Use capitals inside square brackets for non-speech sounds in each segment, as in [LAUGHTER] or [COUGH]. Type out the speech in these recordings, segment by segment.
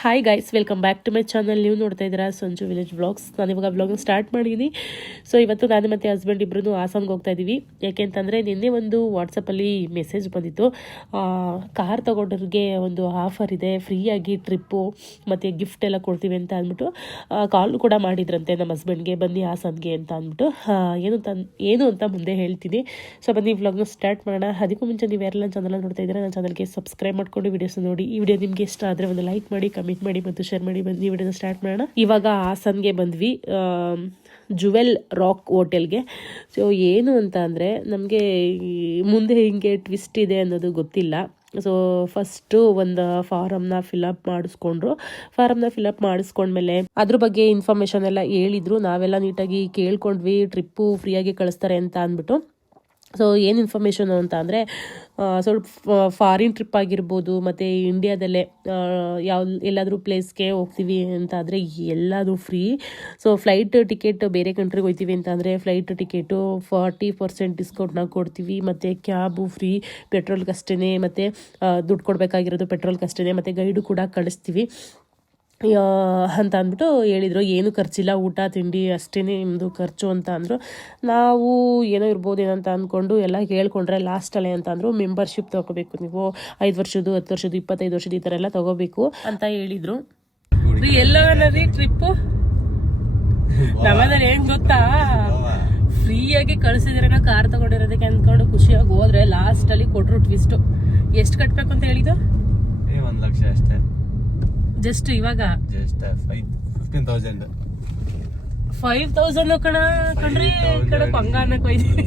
Hi guys welcome back to my channel ನೀವು ನೋಡ್ತಾ ಇದ್ದೀರಾ ಸಂಜು ವಿಲೇಜ್ ಬ್ಲಾಗ್ಸ್ ನಾನು ಇವಾಗ ವ್ಲಾಗ್ನ ಸ್ಟಾರ್ಟ್ ಮಾಡಿದ್ದೀನಿ ಸೊ ಇವತ್ತು ನಾನು ಮತ್ತು ಹಸ್ಬೆಂಡ್ ಇಬ್ಬರೂ ಹಾಸನ್ಗೆ ಹೋಗ್ತಾ ಇದ್ದೀವಿ ಯಾಕೆಂತಂದರೆ ನಿನ್ನೆ ಒಂದು ವಾಟ್ಸಪ್ಪಲ್ಲಿ ಮೆಸೇಜ್ ಬಂದಿತ್ತು. ಕಾರ್ ತೊಗೊಂಡ್ರಿಗೆ ಒಂದು ಆಫರ್ ಇದೆ ಫ್ರೀಯಾಗಿ ಟ್ರಿಪ್ಪು ಮತ್ತು ಗಿಫ್ಟ್ ಎಲ್ಲ ಕೊಡ್ತೀವಿ ಅಂತ ಅಂದ್ಬಿಟ್ಟು ಕಾಲ್ ಕೂಡ ಮಾಡಿದ್ರಂತೆ ನಮ್ಮ ಹಸ್ಬೆಂಡ್ಗೆ ಬನ್ನಿ ಹಾಸನ್ಗೆ ಅಂತ ಅಂದ್ಬಿಟ್ಟು. ಏನು ಅಂತ ಏನು ಅಂತ ಮುಂದೆ ಹೇಳ್ತೀನಿ. ಸೊ ಬನ್ನಿ ವ್ಲಾಗ್ನ ಸ್ಟಾರ್ಟ್ ಮಾಡೋಣ. ಅದಕ್ಕೂ ಮುಂಚೆ ನೀವು ಯಾರೆಲ್ಲ ಚಾನಲ್ ನೋಡ್ತಾ ಇದ್ದೀರಾ, ನನ್ನ ಚಾನಲ್ಗೆ ಸಬ್ಸ್ಕ್ರೈಬ್ ಮಾಡ್ಕೊಂಡು ವಿಡಿಯೋಸ್ ನೋಡಿ. ಈ ವಿಡಿಯೋ ನಿಮಗೆ ಇಷ್ಟ ಆದರೆ ಒಂದು ಲೈಕ್ ಮಾಡಿ ಕಮೆಂಟ್ ಮಾಡಿ ಮತ್ತು ಶೇರ್ ಮಾಡಿ ಬಂದು, ಈ ವಿಡಿಯೋನ ಸ್ಟಾರ್ಟ್ ಮಾಡೋಣ. ಇವಾಗ ಹಾಸನ್ಗೆ ಬಂದ್ವಿ ಜುವೆಲ್ ರಾಕ್ ಹೋಟೆಲ್ಗೆ ಸೊ ಏನು ಅಂತ ಅಂದರೆ, ನಮಗೆ ಮುಂದೆ ಹಿಂಗೆ ಟ್ವಿಸ್ಟ್ ಇದೆ ಅನ್ನೋದು ಗೊತ್ತಿಲ್ಲ. ಸೊ ಫಸ್ಟು ಒಂದು ಫಾರಮ್ನ ಫಿಲಪ್ ಮಾಡಿಸ್ಕೊಂಡ್ರು. ಫಾರಮ್ನ ಫಿಲಪ್ ಮಾಡಿಸ್ಕೊಂಡ್ಮೇಲೆ ಅದ್ರ ಬಗ್ಗೆ ಇನ್ಫಾರ್ಮೇಷನ್ ಎಲ್ಲ ಹೇಳಿದ್ರು. ನಾವೆಲ್ಲ ನೀಟಾಗಿ ಕೇಳ್ಕೊಂಡ್ವಿ ಟ್ರಿಪ್ಪು ಫ್ರೀಯಾಗಿ ಕಳಿಸ್ತಾರೆ ಅಂತ ಅಂದ್ಬಿಟ್ಟು. ಸೊ ಏನು ಇನ್ಫಾರ್ಮೇಷನು ಅಂತ ಅಂದರೆ ಸ್ವಲ್ಪ ಫಾರಿನ್ ಟ್ರಿಪ್ ಆಗಿರ್ಬೋದು, ಮತ್ತು ಇಂಡಿಯಾದಲ್ಲೇ ಯಾವ, ಎಲ್ಲಾದರೂ ಪ್ಲೇಸ್ಗೆ ಹೋಗ್ತೀವಿ ಅಂತ ಆದರೆ ಫ್ರೀ ಸೊ ಫ್ಲೈಟ್ ಟಿಕೆಟ್ ಬೇರೆ ಕಂಟ್ರಿಗೆ ಹೋಗ್ತೀವಿ ಅಂತ ಅಂದರೆ ಫ್ಲೈಟ್ ಟಿಕೆಟು ಫಾರ್ಟಿ ಪರ್ಸೆಂಟ್ ಡಿಸ್ಕೌಂಟ್ನ ಕೊಡ್ತೀವಿ. ಮತ್ತು ಕ್ಯಾಬು ಫ್ರೀ ಪೆಟ್ರೋಲ್ಗಷ್ಟೇ ಮತ್ತು ದುಡ್ಡು ಕೊಡಬೇಕಾಗಿರೋದು ಪೆಟ್ರೋಲ್ಗಷ್ಟೇ ಮತ್ತು ಗೈಡು ಕೂಡ ಕಳಿಸ್ತೀವಿ. ಅಂತ ಅಂದ್ಬಿಟ್ಟು ಹೇಳಿದರು. ಏನು ಖರ್ಚಿಲ್ಲ, ಊಟ, ತಿಂಡಿ ಅಷ್ಟೇ ನಿಮ್ಮದು ಖರ್ಚು ಅಂತ ಅಂದರು. ನಾವು ಏನೋ ಇರ್ಬೋದೇನೋ ಅಂತ ಅಂದ್ಕೊಂಡು ಎಲ್ಲ ಕೇಳ್ಕೊಂಡ್ರೆ ಲಾಸ್ಟಲ್ಲೇ ಅಂತ ಅಂದರು. ಮೆಂಬರ್ಶಿಪ್ ತೊಗೋಬೇಕು ನೀವು. ಐದು ವರ್ಷದ್ದು, ಹತ್ತು ವರ್ಷದ್ದು, ಇಪ್ಪತ್ತೈದು ವರ್ಷದ ಈ ಥರ ಎಲ್ಲ ತೊಗೋಬೇಕು ಅಂತ ಹೇಳಿದರು. ರೀ ಟ್ರಿಪ್ಪು ನಮ್ಮದ್ರಲ್ಲಿ ಏನು ಗೊತ್ತಾ? ಫ್ರೀಯಾಗಿ ಕಳಿಸಿದ್ರೆ ಕಾರ್ ತಗೊಂಡಿರೋದಕ್ಕೆ ಅಂದ್ಕೊಂಡು ಖುಷಿಯಾಗಿ ಹೋದ್ರೆ ಲಾಸ್ಟಲ್ಲಿ ಕೊಟ್ಟರು ಟ್ವಿಸ್ಟು ಎಷ್ಟು ಕಟ್ಟಬೇಕು ಅಂತ ಹೇಳಿದ್ದು? ಒಂದು ಲಕ್ಷ ಅಷ್ಟೇ. ಜಸ್ಟ್ ಇವಾಗ? Just fifteen thousand five thousand ಕಣ ಕಣ್ರಿ ಕಡೆ ಪಂಗ ಅನ್ನಕ್ ಹೋಯ್ತೀವಿ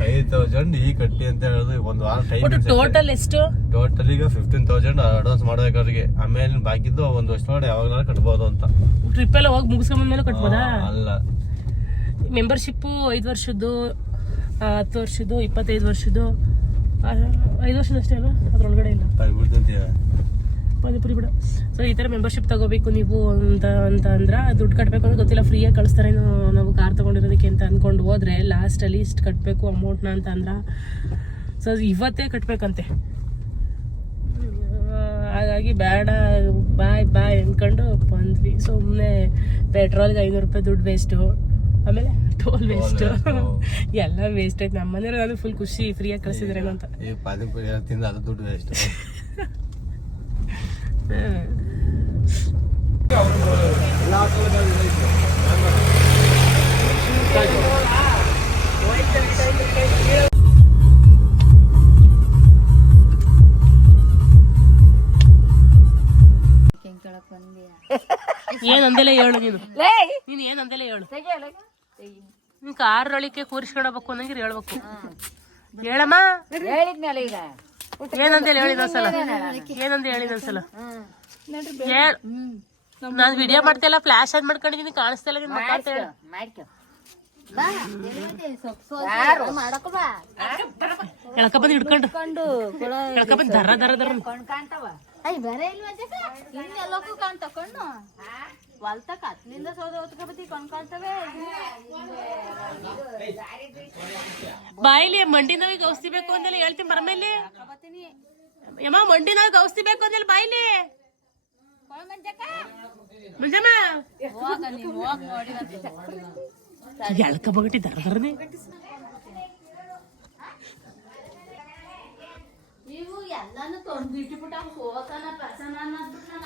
ಫೈವ್ ತೌಸಂಡ್ ಈ ಕಟ್ಟಿ ಅಂತ ಹೇಳೋದು ಒಂದು ವಾರ ಟೈಮ್ ಟೋಟಲ್ ಎಷ್ಟು? ಟೋಟಲ್ ಈಗ ಫಿಫ್ಟೀನ್ ತೌಸಂಡ್ ಅಡ್ವಾನ್ಸ್ ಮಾಡ್ಬೇಕು ಅವ್ರಿಗೆ. ಆಮೇಲೆ ಬಾಕಿದ್ದು ಒಂದು ವರ್ಷ ನೋಡಿ ಯಾವಾಗಲಾರ ಕಟ್ಬೋದು ಅಂತ. ಟ್ರಿಪ್ ಎಲ್ಲ ಹೋಗಿ ಮುಗಿಸ್ಕೊಂಬಂದ್ಮೇಲೆ ಕಟ್ಬೋದಾ? ಅಲ್ಲ. ಮೆಂಬರ್ಶಿಪ್ಪು ಐದು ವರ್ಷದ್ದು ಹತ್ತು ವರ್ಷದ್ದು ಇಪ್ಪತ್ತೈದು ವರ್ಷದ್ದು ಐದು ವರ್ಷದಷ್ಟೇ ಅಲ್ಲ ಅದ್ರೊಳಗಡೆ ಇಲ್ಲ. ಪಾನಿಪುರಿ ಬಿಡ ಸೊ ಈ ಥರ ಮೆಂಬರ್ಶಿಪ್ ತಗೋಬೇಕು ನೀವು ಅಂತ ಅಂತ ಅಂದ್ರೆ ದುಡ್ಡು ಕಟ್ಟಬೇಕು ಅಂತ ಗೊತ್ತಿಲ್ಲ ಫ್ರೀಯಾಗಿ ಕಳಿಸ್ತಾರೆ ನಾವು ಕಾರ್ ತೊಗೊಂಡಿರೋದಕ್ಕೆ ಅಂತ ಅಂದ್ಕೊಂಡು ಹೋದ್ರೆ ಲಾಸ್ಟಲ್ಲಿ ಇಷ್ಟು ಕಟ್ಟಬೇಕು ಅಮೌಂಟ್ನ ಅಂತ ಅಂದ್ರೆ. ಸೊ ಇವತ್ತೇ ಕಟ್ಟಬೇಕಂತೆ ಹಾಗಾಗಿ ಬೇಡ ಬಾಯ್ ಬಾಯ್ ಅಂದ್ಕೊಂಡು ಬಂದ್ವಿ. ಸುಮ್ಮನೆ ಪೆಟ್ರೋಲ್ಗೆ ಐನೂರು ರೂಪಾಯಿ ದುಡ್ಡು ವೇಸ್ಟು ಆಮೇಲೆ ಟೋಲ್ ವೇಸ್ಟ್ [LAUGHS] ಎಲ್ಲ ವೇಸ್ಟ್ ಆಯ್ತು. ನಮ್ಮ ಮನೆಯವ್ರು ಫುಲ್ ಖುಷಿ ಫ್ರೀಯಾಗಿ ಕಳಿಸಿದ್ರೇನೋ ಅಂತ. ಈ ಪಾನಿಪುರಿ ತಿಂದ ಅದು ದುಡ್ಡು ವೇಸ್ಟ್ [LAUGHS] ಏನ್ ಅಂದೆಲ್ಲ ಹೇಳು ನೀನು? ನೀನು ಏನ್ ಅಂದೆಲ್ಲ ಹೇಳು ನೀನ್ ಕಾರ್ ಒಳಿಕೆ ಕೂರಿಸ್ಕೊಳ್ಬೇಕು ಅನ್ನಂಗಿರ್ ಹೇಳ್ಬೇಕು. ಹೇಳಮ್ಮ. ಹೇಳಿದ್ಮೇಲೆ ಈಗ. ಏನಂದೇಳಿ ಹೇಳಿದ ಸಲ ಏನಂತ ಹೇಳಿದ ಸಲ ಹೇಳ್ ನಾನ್ ವಿಡಿಯೋ ಮಾಡ್ತಿಲ್ಲ ಫ್ಲಾಶ್ ಆನ್ ಮಾಡ್ಕೊಂಡಿದೀನಿ ಕಾಣಿಸ್ತಿಲ್ಲ ನಿನ್ ಮಕ್ಕ ಅಂತ ಹೇಳು. ಮಾಡ್ಕೊ ಎಳ್ಕ ಬಂದು ಹಿಡ್ಕೊಂಡು. ಎಳ್ಕ ಬಂದು ದರ ದರ ದರ ಕಾಣ್ತಾವ? ಬೇರೆ ಇಲ್ವಾ ಜಗ? ಇನ್ನೆಲ್ಲಕ್ಕೂ ಕಾಣ್ತ ಕಣ್ಣು. ಹೊಲ್ತ ಕತ್ಲಿಂದ ಸೋದ ಹೊತ್ಕೊಬತ್ತಿ ಕೊಂಡ್ಕೊಳ್ತವೆ ಬಾಯಿಲಿ ಮಂಡಿ ನೋವಿಗೆ ಔಷಧಿ ಬೇಕು ಅಂದೆಲ್ಲ ಹೇಳ್ತೀನಿ ಬರಮೇಲೆ ಯಮ್ಮ ಮಂಡಿ ನೋವಿಗೆ ಔಷಧಿ ಬೇಕು ಅಂದೆಲ್ಲ ಬಾಯಿಲಿ ಮುಂಜಮ್ಮ. ಎಳ್ಕ ಬಗಟಿ ದರ ದರನೇ ನೀವು ಎಲ್ಲಾನು ತೊಂದ್ ಇಟ್ಬಿಟ್ಟ ಹೋಗನ ಪಸನ ಅನ್ನೋದ್ಬಿಟ್ಟು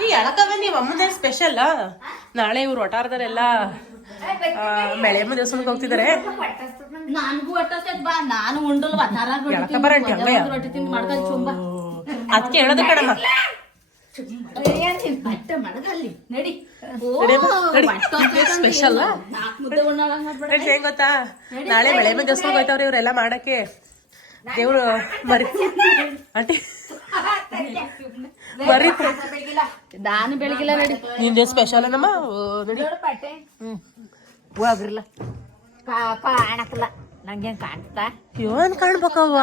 ಈ ಎಳಕವ ನೀವು ಸ್ಪೆಷಲ್ ನಾಳೆ ಇವ್ರು ಒಟಾರದರೆಲ್ಲ ಮೆಳೆಯಮ್ಮ ದೇವಸ್ಥಾನಕ್ಕೆ ಹೋಗ್ತಿದ್ದಾರೆ ನನ್ಗೂ ಒಟ್ಟೋಸ್ತೈತ್ ಬಾ ನಾನು ಉಂಡಲ್ ವತಾರ ಎಳಕ ಬರಂಟಿ ಹಂಗಯ್ಯ ರೊಟ್ಟಿ ತಿಂದು ಮಾಡ್ಕೊಂಡು ಚುಂಬ. ಅದಕ್ಕೆ ಹೇಳೋದು ಕಣಮ್ಮ ಸ್ಪೆಷಲ್ ಹೆಂಗ್ ಗೊತ್ತಾ? ನಾಳೆ ಮೆಳೆಯಮ್ಮ ದೇವಸ್ಥಾನಕ್ಕೆ ಹೋಯ್ತಾವ್ರಿ ಇವರೆಲ್ಲ ಮಾಡಕ್ಕೆ. ದೇವ್ರು ಮರಿ ಆಂಟಿ [LAUGHS] ಮರಿ ನಾನು ಬೆಳಗಿಲ್ಲ ನಡಿ. ನಿಂದೆ ಸ್ಪೆಷಲ್ ನಮ್ಮ ನೋಡಿ. ಹ್ಮ್. ಹೋಗ್ರಲ್ಲ ಕಾಣಕಲ್ಲ ನಂಗೇನ್ ಕಾಣ್ತಾ ಏನ್ ಕಾಣ್ಬೇಕವ್ವ?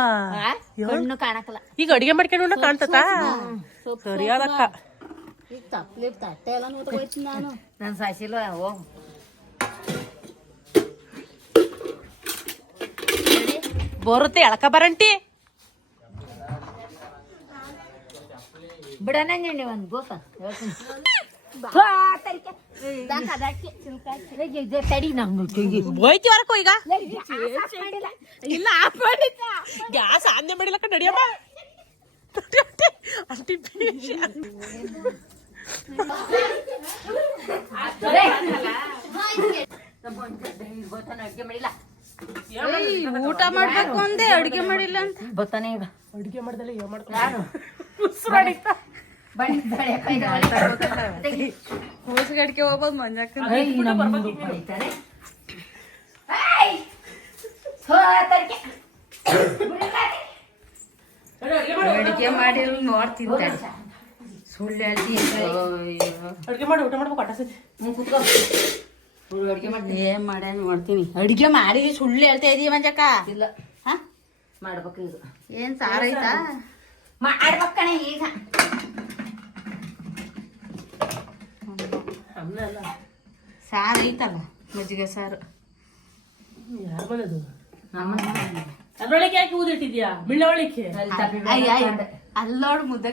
ಕಾಣಕಲ್ಲ. ಈಗ ಅಡಿಗೆ ಮಾಡ್ಕೊಂಡು ಕಾಣ್ತಾ ಸರಿಯಾದಕ್ಕ. ಈಗ ತಪ್ಲಿ ತಟ್ಟೆ ಎಲ್ಲ ನೋಡ್ಕೋಯ್ತೀನಿ ನಾನು. ನನ್ ಸಾಸಿಲ್ವ ಹೋಗ್ ಬರುತ್ತೆ ಎಳಕ ಬರಂಟಿ? ಬಿಡಣ ನೀ ಒಂದು ಈಗ? ಇಲ್ಲ ಆಫ್ ಮಾಡಿದ್ದ ಗ್ಯಾಸ್ ಆನ್ನೆ ಮಾಡಿಲ್ಲ ಕಣ್ ನಡಿಯಮ್ಮ. ಅಂಟಿ ಅಡ್ಗೆ ಮಾಡಿಲ್ಲ ಊಟ ಮಾಡ್ಬೇಕು ಅಂದೆ ಅಡ್ಗೆ ಮಾಡಿಲ್ಲ ಅಂತ. ಬತ್ತಾನೆ ಈಗ. ಅಡುಗೆ ಮಾಡ್ದಲ್ಲ ಏನ್ ಮಾಡ್ಕೊ ಹೋಸ್ಗಡ್ಗೆ ಹೋಗ್ಬೋದು ಮಂಜಾಕ. ಅಡ್ಗೆ ಮಾಡಿ ನೋಡ್ತಿದ್ದೆ ಸುಳ್ಳು ಹೇಳ್ತಿ. ಅಡುಗೆ ಮಾಡಿ ಊಟ ಮಾಡ್ಬೇಕು ಹೊಟ್ಟೆ ಸತಿ ಹ್ಞೂ ಕುತ್ಕೋ. ಸುಳ್ಳು ಅಡ್ಗೆ ಮಾಡ್ತೀನಿ ಏನ್ ಮಾಡ ನೋಡ್ತೀನಿ ಅಡ್ಗೆ ಮಾಡಿ ಸುಳ್ಳು ಹೇಳ್ತಾ ಇದೀಯ ಮಂಜಕ್ಕ? ಇಲ್ಲ. ಹ? ಮಾಡ್ಬೇಕು ಈಗ. ಏನ್ ಸಾರ ಆಯ್ತಾ? ಮಾಡ್ಬೇಕಣೆ ಈಗ ಅನ್ನ ಅಲ್ಲ ಸಾರು ಐತಲ್ಲ ಮಜ್ಜಿಗೆ ಸಾರು. ಯಾರು ನಮ್ಮ ಅದ್ರೊಳಗೆ ಯಾಕೆ ಊದಿಟ್ಟಿದ್ಯಾ? ಮಿಳ್ಳವಳಿಕೆ ಅಲ್ಲೋಡ್ ಮುದ್ದೆ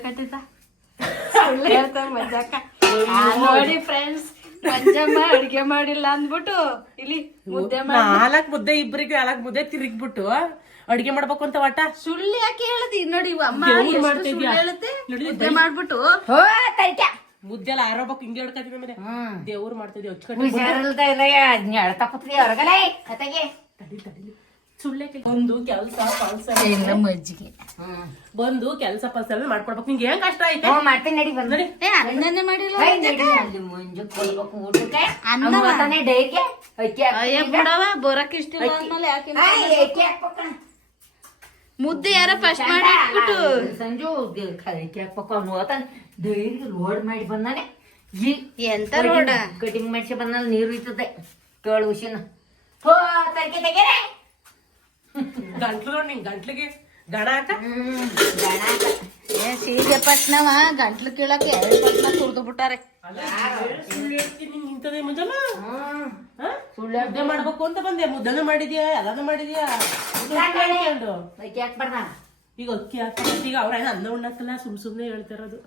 ಹೇಳ್ತಾವ ನೋಡಿ ಫ್ರೆಂಡ್ಸ್ ಮಂಜಮ್ಮ ಅಡ್ಗೆ ಮಾಡಿಲ್ಲ ಅಂದ್ಬಿಟ್ಟು ಇಲ್ಲಿ ಮುದ್ದೆ ನಾಲ್ಕು ನಾಲ್ಕ್ ಮುದ್ದೆ ಇಬ್ಬರಿಗೆ ನಾಲ್ಕ್ ಮುದ್ದೆ ತಿರುಗ್ಬಿಟ್ಟು ಅಡ್ಗೆ ಮಾಡ್ಬೇಕು ಅಂತ ಒಟ್ಟ ಸುಳ್ಳು ಯಾಕೆ ಹೇಳದಿ? ನೋಡಿ ಅಮ್ಮ ಹೇಳುತ್ತೆ? ನೋಡಿ, ಮುದ್ದೆ ಮಾಡ್ಬಿಟ್ಟು ಹೋ ಆರೋಬಕ್ ಹಿಂಗೆ ಹಿಡ್ಕತ್ತೀನಿ ಮೇಲೆ ದೇವ್ರು ಮಾಡ್ತಿದ್ವಿ ಸುಳ್ಳೆ ಒಂದು ಕೆಲ್ಸ ಪಲ್ಸ ಮಜ್ಜಿಗೆ. ಹ್ಮ್. ಬಂದು ಕೆಲ್ಸ ಪಲ್ಸ ಮಾಡ್ಕೊಡ್ಬೇಕು. ನಿಂಗೆ ಏನ್ ಕಷ್ಟ ಆಯ್ತು ಮಾಡ್ತೀನಿ ನಡಿ ಬಂದ್ರಿ ಅನ್ನನೇ ಮಾಡಿಲ್ಲ ಮುಂಜು ಊಟಕ್ಕೆ. ಅನ್ನ ಅಯ್ಯ ಬಿಡವ ಇಷ್ಟ ಯಾಕೆ ಮುದ್ದೆ ಯಾರ ಫಸ್ಟ್ ಮಾಡಿ ಸಂಜು ಅಕ್ಕಿ ಹಾಕ್ಬೇಕು ಹೋತಾನೆ ರೋಡ್ ಲೋಡ್ ಮಾಡಿ ಬಂದಾನೆ. ಈ ಎಂತ ರೋಡ ಕಟಿಂಗ್ ಮಾಡಿಸಿ ಬಂದಲ್ಲಿ ನೀರು ಇರ್ತದೆ. ಕೇಳು ಉಸಿನ ಹೋ ತರ್ಕೆ ತೆಗೆರೆ. ಗಂಟ್ಲು ನೋಡಿ ನಿಂಗೆ ಗಂಟ್ಲಿಗೆ ಗಣ ಹಾಕ ಹ್ಮ್ ಗಣ ಹಾಕ. ಏ ಸೀಗೆ ಪಟ್ನವ ಗಂಟ್ಲು ಕೀಳಕ್ಕೆ ಎರಡು ಪಟ್ನ ತುರ್ದು ಬಿಟ್ಟಾರೆ. ನಿಂತದೆ ಹ್ಮ್. ಹಾ? ಮುದ್ದೆ ಮಾಡ್ಬೇಕು ಅಂತ ಬಂದೆ. ಮುದ್ದನ ಮಾಡಿದ್ಯಾ? ಎಲ್ಲಾನು ಮಾಡಿದ್ಯಾ? ಯಾಕೆ? ಮಾಡ್ಕೊಂಡು. ಈಗ ಅಕ್ಕಿ ಹಾಕಿ ಈಗ ಅವ್ರ ಅನ್ನ ಉಣ್ಣಕ್ಕಲ್ಲ ಸುಮ್ ಸುಮ್ಮನೆ ಹೇಳ್ತಿರೋದು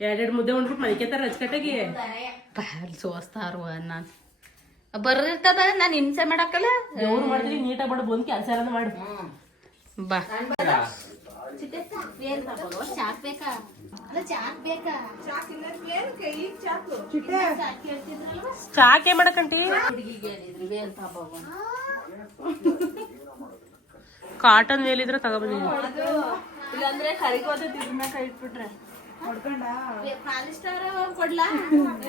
ಎರಡೆರಡು ಮುದ್ದೆ ಉಂಡ್ರು ಮಲಿಕೆತಾರ ಅಚ್ಚಕಟ್ಟಾಗಿ ಬಾಲ್ ಸೋಸ್ತಾರು ಅನ್ನ. ಬರ್ರಿರ್ತದ ನಾನು ಹಿಂಸೆ ಮಾಡಕ್ಕಲ್ಲ? ಅವ್ರು ಮಾಡಿದ್ರಿ ನೀಟಾಗಿ ಮಾಡ್ ಬಂದು ಕೆಲಸ ಎಲ್ಲ ಮಾಡು. ಬಾ. ಚಾಕ್ ಬೇಕಾ ಅಲ್ಲ ಚಾಕ್ ಬೇಕಾ ಚಾಕೆ ಮಾಡಕಂಟಿ ಕಾಟನ್ ಮೇಲಿದ್ರೆ ತಗೊಬಂದಿದ್ದೀನಿ ಇಲ್ಲಾಂದ್ರೆ ಕರಿಗೋದ ತಿರ್ಮಕ ಇಟ್ಬಿಟ್ರೆ. ಪಾಲಿಸ್ಟರ್ ಕೊಡ್ಲಾ?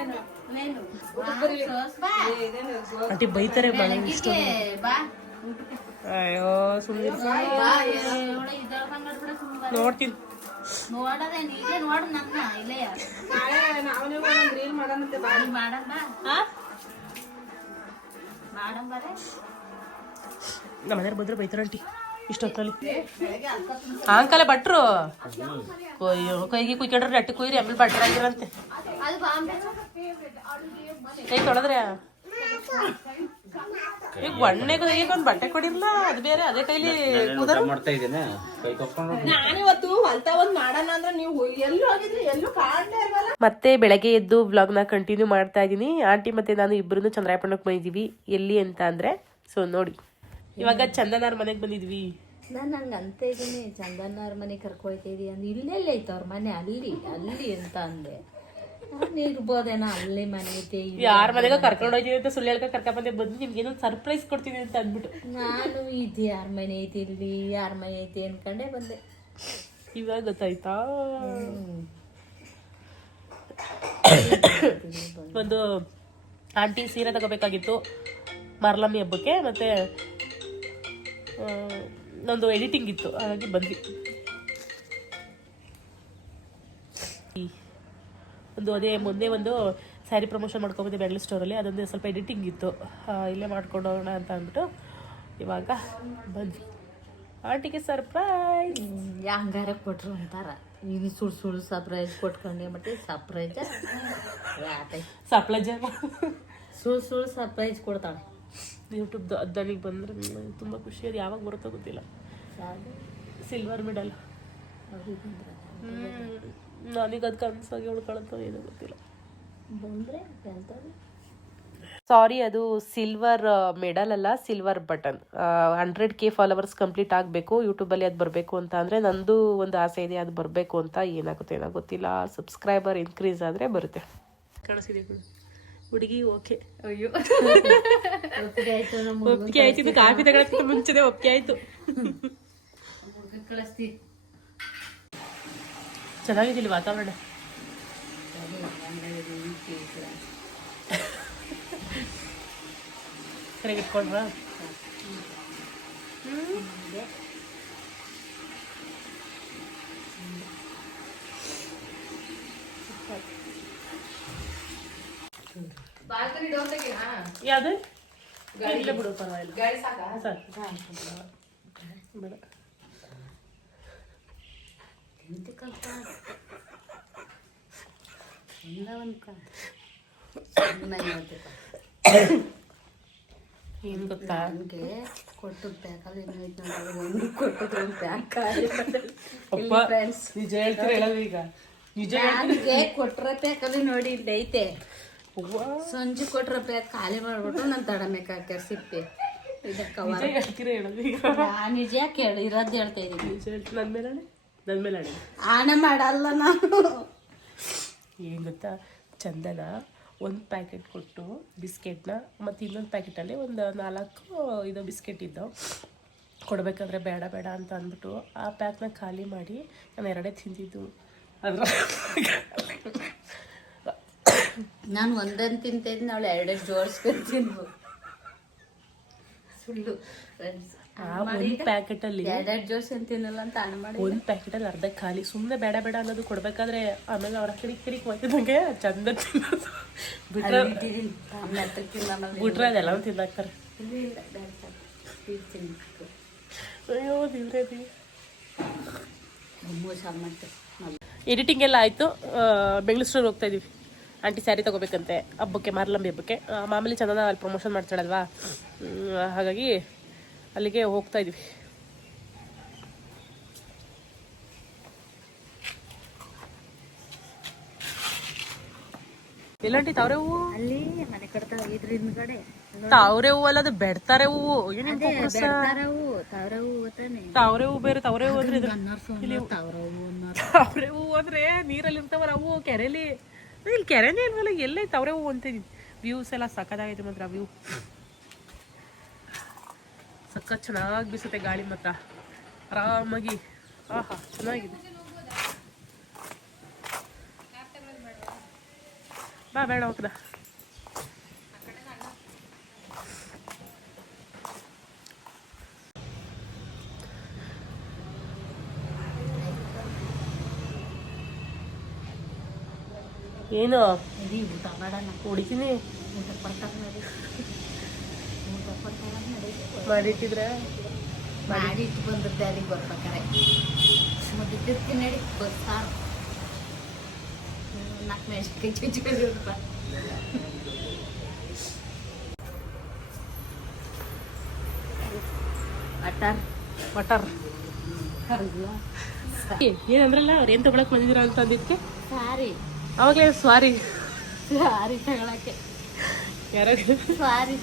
ಏನು ಏನು? ಆಂಟಿ ಬೈತಾರೆ ಬಾ. ಅಯ್ಯೋ ಸುಮ್ಮನೆ. ನೋಡ್ತೀನಿ. ನಮ್ಮ ಮನೆಯವ್ರು ಬಂದ್ರೆ ಬೈತಾರೆ ಆಂಟಿ. ಇಷ್ಟೊತ್ತಲ್ಲಿ. ಅಂಕಲೆ ಭಟ್ರು ಕೊಯ್ಯೋ ಕೈಗೆ ಕುಯ್ಕೊಂಡ್ರೆ ಅಟ್ಟಿ ಕುಯ್ರಿ ಆಮೇಲೆ ಬಟ್ರ ಆಗಿರಂತೆ. ಅದು ಬಾಂಬೆ ಕೈ ತೊಳೆದ್ರೆ? ಈಗ ಒಣ್ಣೆ ಈಗ ಒಂದು ಬಟ್ಟೆ ಕೊಡಿರ್ಲ ಅದು ಬೇರೆ ಅದೇ ಕೈಲಿ ಮಾಡ್ತಾ ಇದ್ದೇನೆ. ಕೈ ಕಪ್ಕೊಂಡು ನಾನಿವತ್ತು ಅಂತ ಒಂದು ಮಾಡೋಣ ಅಂದ್ರೆ ನೀವು ಎಲ್ಲೂ ಹೋಗಿದ್ರಿ ಎಲ್ಲೂ ಕಾಣಲೇ ಇಲ್ವಲ್ಲ? ಮತ್ತೆ ಬೆಳಗ್ಗೆ ಎದ್ದು ನ ಕಂಟಿನ್ಯೂ ಮಾಡ್ತಾ ಇದ್ದೀನಿ. ಆಂಟಿ ಮತ್ತೆ ನಾನು ಇಬ್ಬರು ಚಂದ್ರಾಯಪಣ್ಣಕ್ಕೆ ಬಂದಿದ್ದೀವಿ ಎಲ್ಲಿ ಅಂತ ಅಂದ್ರೆ ಸೊ ನೋಡಿ. ಇವಾಗ ಚಂದನಾರ್ ಮನೆಗೆ ಬಂದಿದ್ವಿ. ನಾನು ಹಂಗೆ ಅಂತ ಇದ್ದೀನಿ ಚಂದನ್ನ ಅವ್ರ ಮನೆ ಕರ್ಕೊಳ್ತಾ ಇದೀಯ ಅಂದ್ರೆ ಇಲ್ಲೆಲ್ಲ ಐತೆ ಅವ್ರ ಮನೆ ಅಲ್ಲಿ ಅಲ್ಲಿ ಅಂತ ಅಂದೆ. ನಾನು ಇರ್ಬೋದೇನೋ ಅಲ್ಲೇ ಮನೆ ಐತೆ ಇಲ್ಲಿ. ಯಾರ ಮನೆಗೆ ಕರ್ಕೊಂಡು ಹೋಗ್ತೀವಿ ಅಂತ ಸುಳ್ಳು ಹೇಳ್ಕೊ ಕರ್ಕೊಂಡ್ ಬಂದೆ ಬಂದು ನಿಮ್ಗೆ ಏನೋ ಸರ್ಪ್ರೈಸ್ ಕೊಡ್ತೀನಿ ಅಂತ ಅಂದ್ಬಿಟ್ಟು. ನಾನು ಇದು ಯಾರ ಮನೆ ಐತಿ ಇಲ್ಲಿ ಯಾರ ಮನೆ ಐತಿ ಅನ್ಕೊಂಡೆ ಬಂದೆ. ಇವಾಗ ಗೊತ್ತಾಯ್ತಾ? ಒಂದು ಆಂಟಿ ಸೀರೆ ತಗೋಬೇಕಾಗಿತ್ತು ಮಾರ್ಲಮ್ಮಿ ಹಬ್ಬಕ್ಕೆ ಮತ್ತೆ ನಂದು ಎಡಿಟಿಂಗ್ ಇತ್ತು ಹಾಗಾಗಿ ಬಂದ್ವಿ. ಒಂದು ಅದೇ ಮೊನ್ನೆ ಒಂದು ಸ್ಯಾರಿ ಪ್ರಮೋಷನ್ ಮಾಡ್ಕೊಬಂದೆ ಬೆಂಗಳೂರು ಸ್ಟೋರಲ್ಲಿ ಅದೊಂದು ಸ್ವಲ್ಪ ಎಡಿಟಿಂಗ್ ಇತ್ತು. ಇಲ್ಲೇ ಮಾಡ್ಕೊಂಡು ಹೋಗೋಣ ಅಂತ ಅಂದ್ಬಿಟ್ಟು ಇವಾಗ ಬಂದ್ವಿ. ಆಂಟಿಗೆ ಸರ್ಪ್ರೈಸ್ ಹಂಗಾರ ಕೊಟ್ರು ಅಂತಾರ. ಈಗ ಸುಳ್ಳು ಸುಳ್ಳು ಸರ್ಪ್ರೈಸ್ ಕೊಟ್ಕೊಂಡೆ ಮತ್ತೆ ಸರ್ಪ್ರೈಸ್ ಸಪ್ಲೈಜ್ ಸುಳ್ಳು ಸುಳ್ಳು ಸರ್ಪ್ರೈಸ್ ಕೊಡ್ತಾಳೆ. ಯೂಟ್ಯೂಬ್ದು ಅದ್ದನಿಗೆ ಬಂದ್ರೆ ತುಂಬ ಖುಷಿ. ಅದು ಯಾವಾಗ ಬರುತ್ತೋ ಗೊತ್ತಿಲ್ಲ. ಸಿಲ್ವರ್ ಮೆಡಲ್ ನನಗೆ ಅದು ಕನಸಾಗಿ ಉಳ್ಕೊಳತ್ತೋ ಏನೋ ಗೊತ್ತಿಲ್ಲ. ಬಂದ್ರೆ ಸಾರಿ ಅದು ಸಿಲ್ವರ್ ಮೆಡಲ್ ಅಲ್ಲ silver button hundred K followers complete ಆಗಬೇಕು ಯೂಟ್ಯೂಬಲ್ಲಿ ಅದು ಬರಬೇಕು ಅಂತ ಅಂದರೆ ನಂದು ಒಂದು ಆಸೆ ಇದೆ ಅದು ಬರಬೇಕು ಅಂತ ಏನಾಗುತ್ತೆ ಏನೋ ಗೊತ್ತಿಲ್ಲ. ಸಬ್ಸ್ಕ್ರೈಬರ್ ಇನ್ಕ್ರೀಸ್ ಆದರೆ ಬರುತ್ತೆ. ಕಾಣಿಸಿದೆ ಹುಡುಗಿ ಓಕೆ ಅಯ್ಯೋ ಒಪ್ಪಿಗೆ ಆಯ್ತು ನಮ್ಮ ಒಪ್ಪಿಗೆ ಆಯ್ತು ಕಾಫಿ ತಗೊಳಕ್ಕೆ ಮುಂಚೆನೆ ಒಪ್ಪಿಗೆ ಆಯ್ತು ಹುಡುಗ ಕಳಿಸ್ತಿ ಚೆನ್ನಾಗಿದ್ದಿಲ್ಲ ವಾತಾವರಣ ಸರಿಯಾಗಿ ಇಟ್ಕೊಂಡ್ರಾ ಯಾವ್ದು ಇಲ್ಲ ಬಿಡು ಪರವಾಗಿಲ್ಲ. ಸಾಕು? ಬೇಡ. ಏನು ಗೊತ್ತಾ? ನನಗೆ ಕೊಟ್ಟು ಪ್ಯಾಕಲ್ಲಿ ಒಂದು ಕೊಟ್ಟಿದ್ರು ಒಂದು ಪ್ಯಾಕ್ ಫ್ರೆಂಡ್ಸ್ ನಿಜ ಹೇಳ್ತೀರ ಹೇಳೋದು ಈಗ? ನಿಜ ನನಗೆ ಕೊಟ್ರ ಪ್ಯಾಕಲ್ಲಿ ನೋಡಿ ಇಲ್ಲೈತೆ ಐತೆ. ಸಂಜೆ ಕೊಟ್ರ ಪ್ಯಾಕ್ ಖಾಲಿ ಮಾಡ್ಬಿಟ್ಟು ನಾನು ತಡಮೇಕ ಹಾಕ್ಯಾರ ಸಿಪ್ಪೆ. ನಿಜ ಕೇಳು ಇರೋದು ಹೇಳ್ತಾ ಇದ್ದೀನಿ ನನ್ನ ನನ್ನ ಆನ ಮಾಡಲ್ಲ ನಾನು. ಏನು ಗೊತ್ತಾ? ಚಂದನ ಒಂದು ಪ್ಯಾಕೆಟ್ ಕೊಟ್ಟು ಬಿಸ್ಕೆಟ್ನ ಮತ್ತು ಇನ್ನೊಂದು ಪ್ಯಾಕೆಟಲ್ಲಿ ಒಂದು ನಾಲ್ಕು ಇದು ಬಿಸ್ಕೆಟ್ ಇದ್ದವು ಕೊಡಬೇಕಾದ್ರೆ ಬೇಡ ಬೇಡ ಅಂತ ಅಂದ್ಬಿಟ್ಟು ಆ ಪ್ಯಾಕ್ನ ಖಾಲಿ ಮಾಡಿ ನಾನು ಎರಡೇ ತಿಂದಿದ್ದು. ಅದ್ರ ನಾನು ಒಂದೊಂದು ತಿಂತಿದ್ದೆ ಅವಳು ಎರಡೆರಡು ಜೋಡಿಸ್ಕೊಂಡು ತಿನ್ಬು ಸುಳ್ಳು ಫ್ರೆಂಡ್ಸ್ ಆ ಒಂದು ಪ್ಯಾಕೆಟಲ್ಲಿ ಎರಡೆರಡು ಜೋಡಿಸ್ಕೊಂಡು ತಿನ್ನಲ್ಲ ಅಂತ ಮಾಡಿ ಒಂದು ಪ್ಯಾಕೆಟಲ್ಲಿ ಅರ್ಧ ಖಾಲಿ. ಸುಮ್ಮನೆ ಬೇಡ ಬೇಡ ಅನ್ನೋದು ಕೊಡ್ಬೇಕಾದ್ರೆ ಆಮೇಲೆ ಅವ್ರ ಕಿರಿಕ್ ಕಿರಿಕ್ ಹೋಯ್ತಿದ್ದಂಗೆ ಚಂದ ತಿನ್ನೋದು. ಬಿಟ್ರೆ ಬಿಟ್ರೆ ಅದೆಲ್ಲ ತಿಂದಾಕ್ತಾರೆ ಅಯ್ಯೋ ದೇವ್ರೇ ದೇವ್ರೇ. ಎಡಿಟಿಂಗ್ ಎಲ್ಲ ಆಯಿತು. ಬೆಂಗಳೂರು ಹೋಗ್ತಾ ಇದೀವಿ. ಆಂಟಿ ಸ್ಯಾರಿ ತೊಗೋಬೇಕಂತೆ ಹಬ್ಬಕ್ಕೆ ಮಾರ್ಲಂಬಿ ಹಬ್ಬಕ್ಕೆ. ಮಾಮೂಲಿ ಚಂದನ ಅಲ್ಲಿ ಪ್ರಮೋಷನ್ ಮಾಡ್ತಾಳಲ್ವಾ ಹಾಗಾಗಿ ಅಲ್ಲಿಗೆ ಹೋಗ್ತಾ ಇದ್ವಿ. ಎಲ್ಲಂಟಿ ತಾವ್ರೆ ಹೂವು? ಅಲ್ಲಿ ಮನೆ ಕಟ್ತಾವ ಇದ್ರ ಹಿಂದ್ಗಡೆ. ತಾವ್ರೆ ಹೂವು ಅಲ್ಲ ಅದು ಬೆಡ್ತಾರೆ ಹೂವು. ಹೂವು ತಾವ್ರ ಹೂವು ತಾವ್ರೆ ಹೂವು ಬೇರೆ ತಾವ್ರೆ ಹೂವು ಅಂದ್ರೆ ತಾವ್ರ ಹೂವು ಹೂವು ಅಂದ್ರೆ ನೀರಲ್ಲಿ ಇರ್ತಾವಲ್ಲ ಅವು ಕೆರೆಲಿ. ಇಲ್ಲಿ ಕೆರೆನೇ ಇಲ್ವಲ್ಲ ಎಲ್ಲೇ ಅವರೇ ಹೂವು ಅಂತೀನಿ ವ್ಯೂಸ್ ಎಲ್ಲ ಸಖತ್ತಾಗೈತೆ ಮಾತ್ರ ವ್ಯೂ ಸಖತ್ ಚೆನ್ನಾಗಿ ಬೀಸುತ್ತೆ ಗಾಳಿ ಮಾತ್ರ. ಆರಾಮಾಗಿ. ಆಹಾ, ಚೆನ್ನಾಗಿದೆ. ಬಾ, ಬೇಡ ಹೋಗ್ದ ಏನು? ಹೊಡಿತೀನಿ ಮಾಡಿಟ್ಟಿದ್ರೆ? ಮಾಡಿ ಇಟ್ಟು ಬಂದಿರ್ತೆ ಅಲ್ಲಿಗೆ ಬರ್ಬೇಕಾರೆ. ತಿರ್ತೀನಿ ನಡಿ. ಬರ್ತಾರ ನಾಲ್ಕು ಅಲ್ಲ ಏನಂದ್ರಲ್ಲ ಅವ್ರು ಏನು ತಗೊಳಕ್ ಬಂದಿದ್ದೀರಾ ಅಂತ ಅಂದಿದ್ಕೆ? ಸಾರಿ. ಅವಾಗಲೇ ಸ್ವಾರಿ. ಸಾರಿ ತಗೊಳಕ್ಕೆ. ಯಾರೋ ಸಾರಿ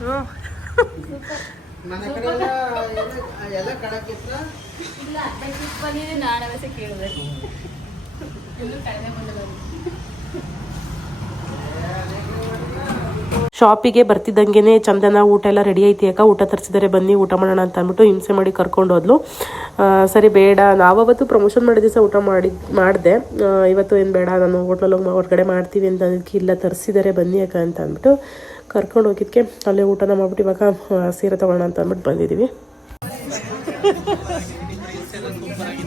ಹ್ಞೂ ಇಲ್ಲ ಬಂದಿದ್ದೀನಿ ನಾಳೆ ವಯಸ್ಸು ಕೇಳಿದೆ. ಶಾಪಿಗೆ ಬರ್ತಿದ್ದಂಗೆನೆ ಚಂದನ ಊಟ ಎಲ್ಲ ರೆಡಿ ಐತಿ ಯಾಕೆ ಊಟ ತರಿಸಿದರೆ, ಬನ್ನಿ ಊಟ ಮಾಡೋಣ ಅಂತ ಅಂದ್ಬಿಟ್ಟು ಹಿಂಸೆ ಮಾಡಿ ಕರ್ಕೊಂಡು ಹೋದ್ಲು. ಸರಿ ಬೇಡ ನಾವತ್ತು ಪ್ರಮೋಷನ್ ಮಾಡಿದ ದಿವಸ ಊಟ ಮಾಡಿ, ಮಾಡಿದೆ. ಇವತ್ತು ಏನು ಬೇಡ, ನಾನು ಹೋಟ್ಲಲ್ಲಿ ಹೋಗಿ ಹೊರಗಡೆ ಮಾಡ್ತೀವಿ ಅಂತ ಅದಕ್ಕೆ ಇಲ್ಲ ತರಿಸಿದ್ದಾರೆ ಬನ್ನಿ ಯಾಕೆ ಅಂತ ಅಂದ್ಬಿಟ್ಟು ಕರ್ಕೊಂಡು ಹೋಗಿದ್ದಕ್ಕೆ ಅಲ್ಲೇ ಊಟನ ಮಾಡ್ಬಿಟ್ಟು ಇವಾಗ ಸೀರೆ ತೊಗೊಳೋಣ ಅಂತ ಅಂದ್ಬಿಟ್ಟು ಬಂದಿದ್ದೀವಿ